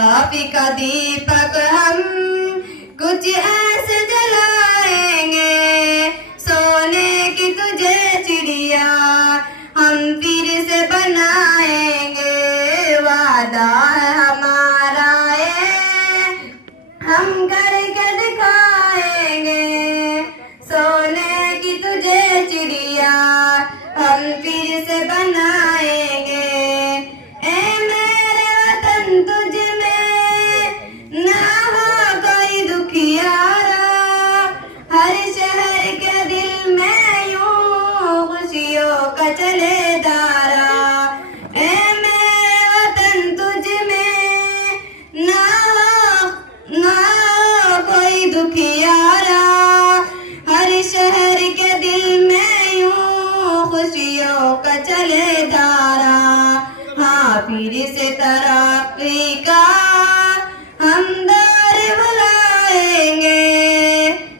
साफी का दीपक हम कुछ ऐसे जलाएंगे, सोने की तुझे चिड़िया हम फिर से बनाएंगे। वादा है हमारा ये हम करके दिखाएंगे, सोने की तुझे चिड़िया हम फिर से बनाएंगे। ए मेरे वतन तुझ में ना हो कोई दुखियारा, हर शहर के दिल में यूं खुशियों का चले धारा। ए मेरे वतन तुझ में ना हो कोई दुखियारा, हर शहर के दिल में यूं खुशियों का चले धारा। हाँ फिर से तरक्की का हम दौर बुलाएंगे,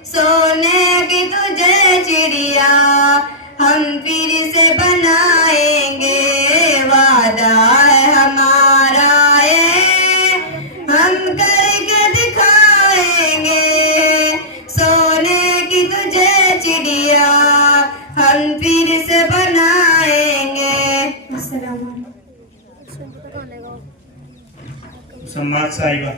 सोने की तुझे चिड़िया हम फिर से बनाएंगे। वादा है हमारा ये हम करके दिखाएंगे, सोने की तुझे चिड़िया हम फिर से बनाएंगे। संवाद साहिबा।